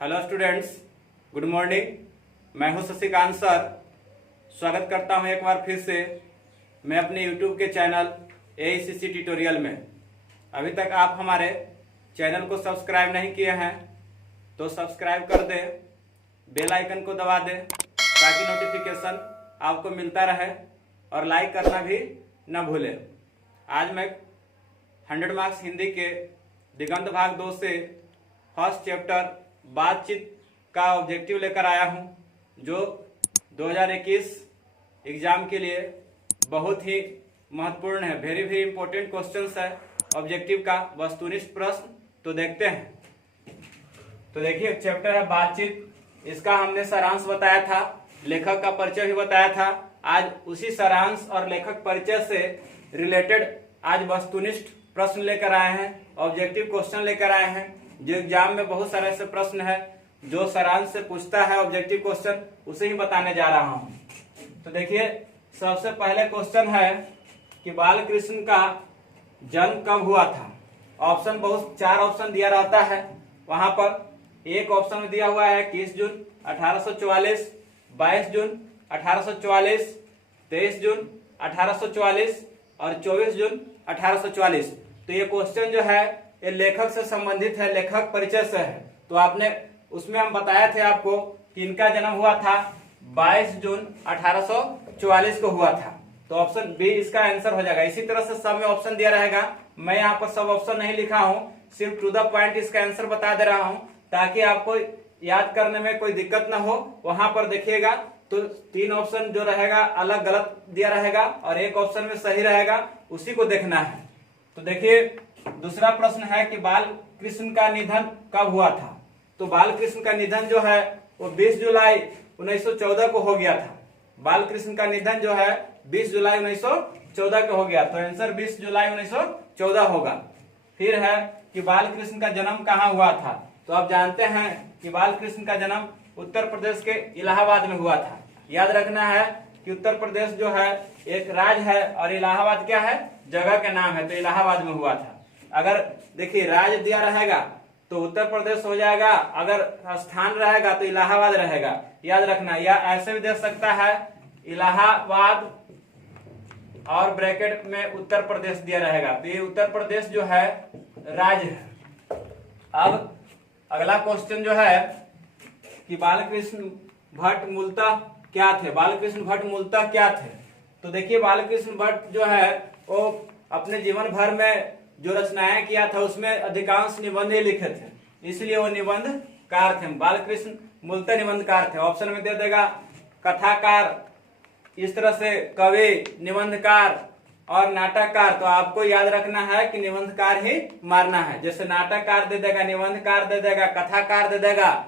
Hello students, good morning. मैं हूं Shashikant sir. स्वागत करता हूं एक बार फिर से मैं अपने यूट्यूब के चैनल AECC ट्यूटोरियल में। अभी तक आप हमारे चैनल को सब्सक्राइब नहीं किए हैं तो सब्सक्राइब कर दें, बेल आइकन को दबा दें ताकि नोटिफिकेशन आपको मिलता रहे और लाइक करना भी न भूलें। आज मैं 100 मार्क्स हिंदी के दिगंत भाग 2 से फर्स्ट चैप्टर बातचीत का ऑब्जेक्टिव लेकर आया हूं, जो 2021 एग्जाम के लिए बहुत ही महत्वपूर्ण है। वेरी वेरी इंपॉर्टेंट क्वेश्चंस है ऑब्जेक्टिव का, वस्तुनिष्ठ प्रश्न। तो देखते हैं। तो देखिए, चैप्टर है बातचीत। इसका हमने सारांश बताया था, लेखक का परिचय भी बताया था। आज उसी सारांश और लेखक परिचय से रिलेटेड आज वस्तुनिष्ठ प्रश्न लेकर आए हैं, ऑब्जेक्टिव क्वेश्चन लेकर आए हैं। जो एग्जाम में बहुत सारे ऐसे प्रश्न है जो सारांश से पूछता है ऑब्जेक्टिव क्वेश्चन, उसे ही बताने जा रहा हूं। तो देखिए, सबसे पहले क्वेश्चन है कि बाल कृष्ण का जन्म कब हुआ था। ऑप्शन बहुत 4 ऑप्शन दिया रहता है। वहां पर एक ऑप्शन में दिया हुआ है 21 जून 1844, 22 जून 1844, 23 जून 1844 और 24 जून 1844। तो ये क्वेश्चन जो है ये लेखक से संबंधित है, लेखक परिचय से है। तो आपने उसमें हम बताए थे आपको कि इनका जन्म हुआ था 22 जून 1844 को हुआ था। तो ऑप्शन बी इसका आंसर हो जाएगा। इसी तरह से सब में ऑप्शन दिया रहेगा। मैं यहाँ पर सब ऑप्शन नहीं लिखा हूँ, सिर्फ टू द पॉइंट इसका आंसर बता दे रहा हूँ ताकि आपको याद करने में कोई दिक्कत ना हो। वहां पर देखिएगा तो 3 ऑप्शन जो रहेगा अलग गलत दिया रहेगा और एक ऑप्शन में सही रहेगा, उसी को देखना है। तो देखिए, दूसरा प्रश्न है कि बाल कृष्ण का निधन कब हुआ था। तो बाल कृष्ण का निधन जो है वो 20 जुलाई 1914 को हो गया था। बाल कृष्ण का निधन जो है 20 जुलाई 1914 को हो गया। तो आंसर 20 जुलाई 1914 होगा। फिर है कि बाल कृष्ण का जन्म कहाँ हुआ था। तो आप जानते हैं कि बाल कृष्ण का जन्म उत्तर प्रदेश के इलाहाबाद में हुआ था। याद रखना है कि उत्तर प्रदेश जो है एक राज्य है और इलाहाबाद क्या है, जगह का नाम है। तो इलाहाबाद में हुआ था। अगर देखिए राज्य दिया रहेगा तो उत्तर प्रदेश हो जाएगा, अगर स्थान रहेगा तो इलाहाबाद रहेगा। याद रखना, या ऐसे भी दे सकता है इलाहाबाद और ब्रैकेट में उत्तर प्रदेश दिया रहेगा। तो ये उत्तर प्रदेश जो है राज्य है। अब अगला क्वेश्चन जो है कि बालकृष्ण भट्ट मूलतः क्या थे। बालकृष्ण भट्ट मूलतः क्या थे। तो देखिए, बालकृष्ण भट्ट जो है वो अपने जीवन भर में जो रचनाएं किया था उसमें अधिकांश निबंध ही लिखे थे, इसलिए वो निबंधकार थे। बालकृष्ण मूलतः निबंधकार थे। ऑप्शन में दे देगा कथाकार, इस तरह से कवि, निबंधकार और नाटककार। तो आपको याद रखना है कि निबंधकार ही मारना है। जैसे नाटककार दे देगा, निबंधकार दे देगा, कथाकार दे देगा,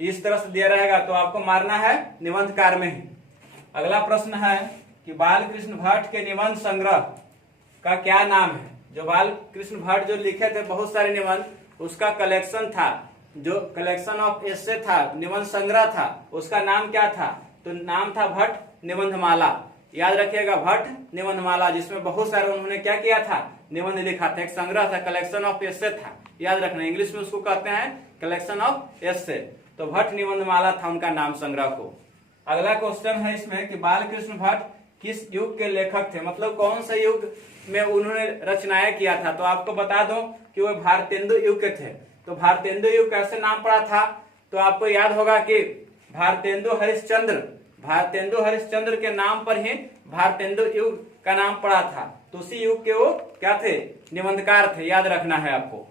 इस तरह से दिया रहेगा तो आपको मारना है निबंधकार में ही। अगला प्रश्न है कि बालकृष्ण भट्ट के निबंध संग्रह का क्या नाम है। जो बालकृष्ण भट्ट जो लिखे थे बहुत सारे निबंध, उसका कलेक्शन था, जो कलेक्शन ऑफ एसे था, निबंध संग्रह था, उसका नाम क्या था। तो नाम था भट्ट निबंधमाला। याद रखिएगा, भट्ट निबंधमाला, जिसमें बहुत सारे उन्होंने क्या किया था, निबंध लिखा था। एक संग्रह था, कलेक्शन ऑफ एसे था। याद रखना, इंग्लिश में उसको कहते हैं कलेक्शन ऑफ एसे। तो भट्ट निबंधमाला था उनका नाम संग्रह को। अगला क्वेश्चन है इसमें कि बालकृष्ण भट्ट किस युग के लेखक थे, मतलब कौन से युग में उन्होंने रचनाएं किया था। तो आपको बता दो कि वो भारतेंदु युग के थे। तो भारतेंदु युग कैसे नाम पड़ा था। तो आपको याद होगा कि भारतेंदु हरिश्चंद्र, भारतेंदु हरिश्चंद्र के नाम पर ही भारतेंदु युग का नाम पड़ा था। तो उसी युग के वो क्या थे, निबंधकार थे। याद रखना है आपको।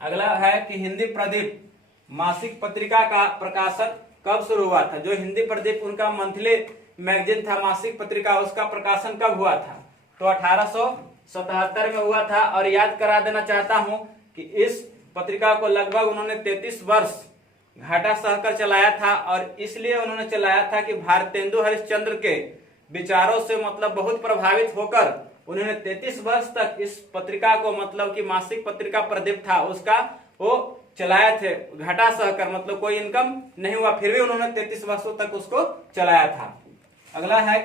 अगला है कि हिंदी प्रदीप मासिक पत्रिका का प्रकाशन कब शुरू हुआ था। जो हिंदी प्रदीप उनका मंथली मैगजीन था, मासिक पत्रिका, उसका प्रकाशन कब हुआ था। तो 1877 में हुआ था। और याद करा देना चाहता हूं कि इस पत्रिका को लगभग उन्होंने 33 वर्ष घाटा सहकर चलाया था। और इसलिए उन्होंने चलाया था कि भारतेंदु हरिश्चंद्र के विचारों से मतलब बहुत प्रभावित होकर उन्होंने 33 वर्ष तक इस पत्रिका को, मतलब कि मासिक पत्रिका प्रदीप था उसका, वो चलाए थे घाटा सहकर, मतलब कोई इनकम नहीं हुआ, फिर भी उन्होंने 33 वर्षों तक उसको चलाया था। अगला है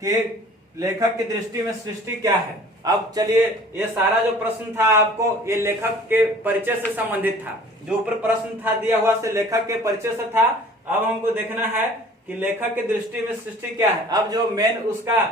कि लेखक की दृष्टि में सृष्टि क्या है। अब चलिए, ये सारा जो प्रश्न था आपको ये लेखक के परिचय से संबंधित था। जो ऊपर प्रश्न था दिया हुआ से लेखक के परिचय से था। अब हमको देखना है कि लेखक की दृष्टि में सृष्टि क्या है। अब जो मेन उसका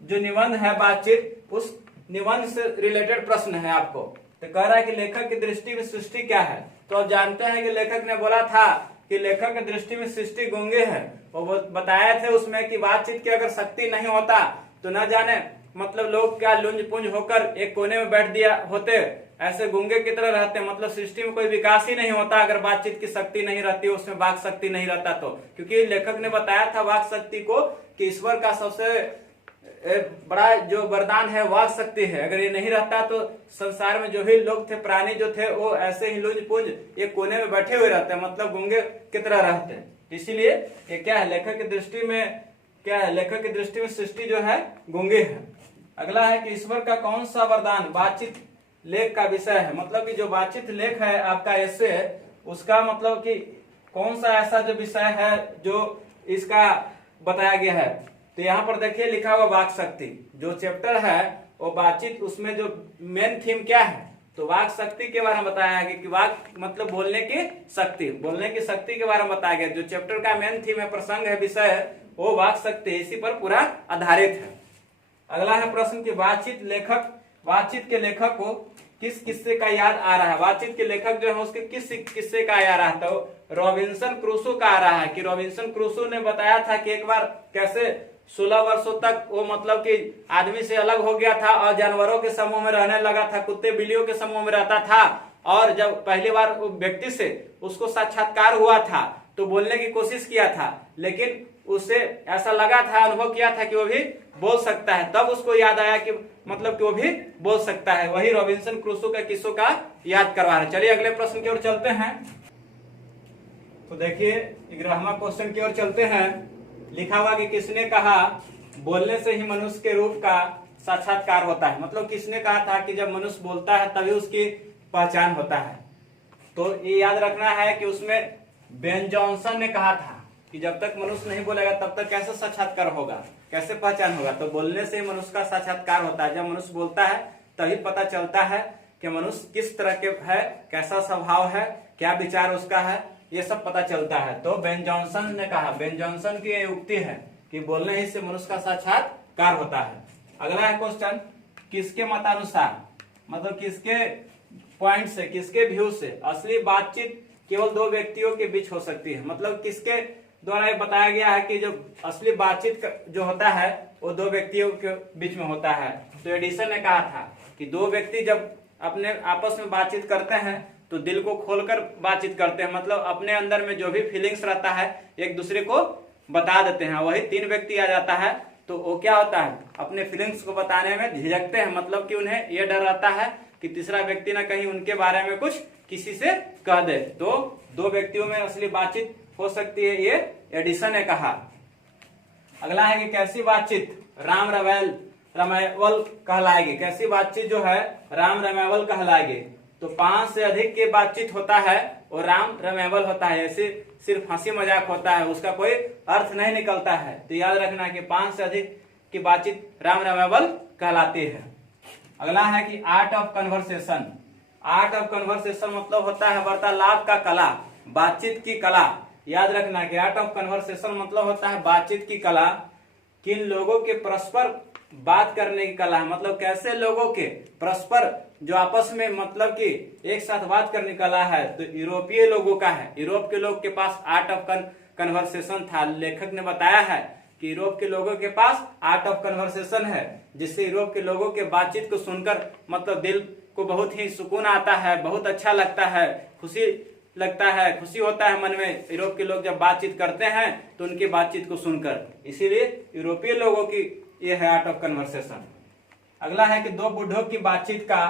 जो निबंध है बातचीत, उस निबंध से रिलेटेड प्रश्न है आपको। तो कह रहा है कि लेखक की दृष्टि में सृष्टि क्या है। तो अब जानते हैं कि लेखक ने बोला था कि लेखक की दृष्टि में सृष्टि गूंगे है। वो बताए थे उसमें कि बातचीत की अगर शक्ति नहीं होता तो न जाने मतलब लोग क्या लुंज पुंज होकर एक कोने में बैठ दिया होते, ऐसे गूंगे की तरह रहते। मतलब सृष्टि में कोई विकास ही नहीं होता अगर बातचीत की शक्ति नहीं रहती, उसमें वाक शक्ति नहीं रहता तो। क्योंकि लेखक ने बताया था वाक शक्ति को कि ईश्वर का सबसे बड़ा जो वरदान है वाक शक्ति है। अगर ये नहीं रहता तो संसार में जो भी लोग थे, प्राणी जो थे, वो ऐसे ही लुंज पुंज एक कोने में बैठे हुए रहते, मतलब गूंगे की तरह रहते। इसीलिए ये क्या है, लेखक की दृष्टि में क्या है, लेखक की दृष्टि में सृष्टि जो है गूंगे है। अगला है कि ईश्वर का कौन सा वरदान बातचीत लेख का विषय है। मतलब कि जो बातचीत लेख है आपका एस्से है, उसका मतलब कि कौन सा ऐसा जो विषय है जो इसका बताया गया है। तो यहाँ पर देखिए लिखा हुआ वाक शक्ति। जो चैप्टर है वो बातचीत, उसमें जो मेन थीम क्या है, तो वाक शक्ति के बारे में बताया गया कि वाक मतलब बोलने की शक्ति, बोलने की शक्ति के बारे में बताया गया। जो चैप्टर का मेन थीम है, प्रसंग है, विषय है, वो वाक शक्ति, इसी पर पूरा आधारित है। अगला है प्रश्न की बातचीत के लेखक को किस किस्से का याद आ रहा है। बातचीत के लेखक जो है उसके किस किस्से का याद आ रहा है, तो रॉबिन्सन क्रूसो का आ रहा है कि रॉबिन्सन क्रूसो ने बताया था कि एक बार कैसे 16 वर्षों तक वो मतलब कि आदमी से अलग हो गया था और जानवरों के समूह में रहने लगा था, कुत्ते बिल्लियों के समूह में रहता था। और जब पहली बार व्यक्ति से उसको साक्षात्कार हुआ था तो बोलने की कोशिश किया था, लेकिन उसे ऐसा लगा था, अनुभव किया था कि वो भी बोल सकता है। तब उसको याद आया कि मतलब कि वो भी बोल सकता है। वही रॉबिन्सन क्रूसो के किस्सों का याद करवा रहे। चलिए अगले प्रश्न की ओर चलते हैं। तो देखिए 11वां क्वेश्चन की ओर चलते हैं। लिखा हुआ कि किसने कहा बोलने से ही मनुष्य के रूप का साक्षात्कार होता है। मतलब किसने कहा था कि जब मनुष्य बोलता है तभी उसकी पहचान होता है। तो ये याद रखना है कि उसमें बेन जॉनसन ने कहा था कि जब तक मनुष्य नहीं बोलेगा तब तक कैसे साक्षात्कार होगा, कैसे पहचान होगा। तो बोलने से ही मनुष्य का साक्षात्कार होता है। जब मनुष्य बोलता है तभी पता चलता है कि मनुष्य किस तरह के है, कैसा स्वभाव है, क्या विचार उसका है, ये सब पता चलता है। तो बेन जॉनसन ने कहा, बेन जॉनसन की ये उक्ति है कि बोलने ही से मनुष्य का साक्षात्कार होता है। अगला है क्वेश्चन, किसके मतानुसार, मतलब किसके पॉइंट से, किसके व्यू से असली बातचीत केवल दो व्यक्तियों के बीच हो सकती है। मतलब किसके द्वारा ये बताया गया है कि जो असली बातचीत जो होता है वो दो व्यक्तियों के बीच में होता है। तो एडिसन ने कहा था कि दो व्यक्ति जब अपने आपस में बातचीत करते हैं तो दिल को खोलकर बातचीत करते हैं। मतलब अपने अंदर में जो भी फीलिंग्स रहता है एक दूसरे को बता देते हैं। वही तीन व्यक्ति आ जाता है तो वो क्या होता है, अपने फीलिंग्स को बताने में झिझकते हैं। मतलब कि उन्हें यह डर रहता है कि तीसरा व्यक्ति ना कहीं उनके बारे में कुछ किसी से कह दे। तो दो व्यक्तियों में असली बातचीत हो सकती है, ये एडिसन ने कहा। अगला है कि कैसी बातचीत राम रमेवल कहलाएगी। कैसी बातचीत जो है राम रमेवल कहलाएगी। तो 5 से अधिक की बातचीत होता है और राम रमेवल होता है। ऐसे सिर्फ हंसी मजाक होता है, उसका कोई अर्थ नहीं निकलता है। तो याद रखना कि 5 से अधिक की बातचीत राम रमेवल कहलाती है। अगला है कि art of conversation. Art of conversation मतलब होता है वार्तालाप का कला, बातचीत की कला। याद रखना कि आर्ट ऑफ कन्वर्सेशन मतलब होता है बातचीत की कला। किन लोगों के परस्पर बात करने की कला है। मतलब कैसे लोगों के परस्पर जो आपस में मतलब कि एक साथ बात करने की कला है, तो यूरोपीय लोगों का है। यूरोप के लोग के पास आर्ट ऑफ कन्वर्सेशन था। लेखक ने बताया है कि यूरोप के लोगों के पास आर्ट ऑफ कन्वर्सेशन है, जिससे यूरोप के लोगों के बातचीत को सुनकर मतलब दिल को बहुत ही सुकून आता है, बहुत अच्छा लगता है, खुशी लगता है, खुशी होता है मन में। यूरोप के लोग जब बातचीत करते हैं तो उनकी बातचीत को सुनकर, इसीलिए यूरोपीय लोगों की ये है आर्ट ऑफ कन्वर्सेशन। अगला है कि दो बूढ़ों की बातचीत का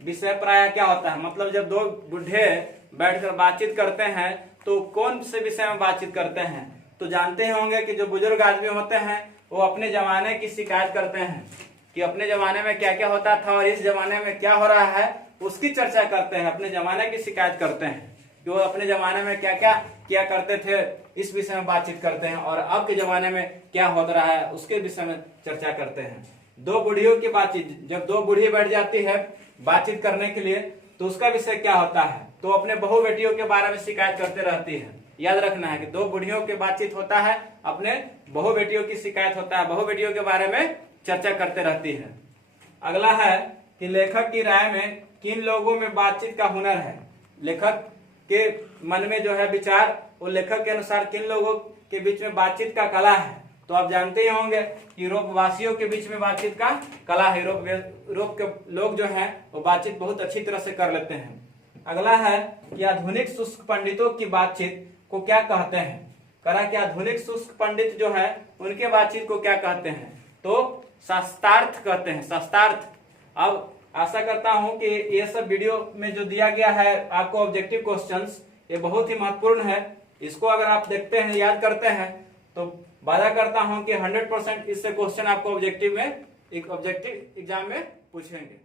विषय प्राय क्या होता है। मतलब जब दो बूढ़े बैठकर बातचीत करते हैं तो कौन से विषय में बातचीत करते हैं। तो जानते होंगे कि जो बुजुर्ग आदमी होते हैं वो अपने जमाने की शिकायत करते हैं कि अपने जमाने में क्या क्या होता था और इस जमाने में क्या हो रहा है, उसकी चर्चा करते हैं। अपने जमाने की शिकायत करते हैं कि वो अपने जमाने में क्या क्या किया करते थे, इस विषय में बातचीत करते हैं। और अब के जमाने में क्या हो रहा है उसके विषय में चर्चा करते हैं। दो बूढ़ियों की बातचीत, जब दो बूढ़ी बैठ जाती है बातचीत करने के लिए तो उसका विषय क्या होता है। तो अपने बहू बेटियों के बारे में शिकायत करते रहती है। याद रखना है कि दो बुढ़ियों के बातचीत होता है, अपने बहू बेटियों की शिकायत होता है, बहू बेटियों के बारे में चर्चा करते रहती है। अगला है कि लेखक की राय में किन लोगों में बातचीत का हुनर है। लेखक के मन में जो है विचार, वो लेखक के अनुसार किन लोगों के बीच में बातचीत का कला है। तो आप जानते ही होंगे यूरोप वासियों के बीच में बातचीत का कला है। यूरोप के लोग जो हैं वो बातचीत बहुत अच्छी तरह से कर लेते हैं। अगला है कि आधुनिक शुष्क पंडितों की बातचीत को क्या कहते हैं। करा कि आधुनिक शुष्क पंडित जो है उनके बातचीत को क्या कहते हैं, तो शास्त्रार्थ कहते हैं, शास्त्रार्थ। अब आशा करता हूं कि ये सब वीडियो में जो दिया गया है आपको ऑब्जेक्टिव क्वेश्चंस, ये बहुत ही महत्वपूर्ण है। इसको अगर आप देखते हैं, याद करते हैं, तो वादा करता हूं कि 100% इससे क्वेश्चन आपको ऑब्जेक्टिव एग्जाम में पूछेंगे।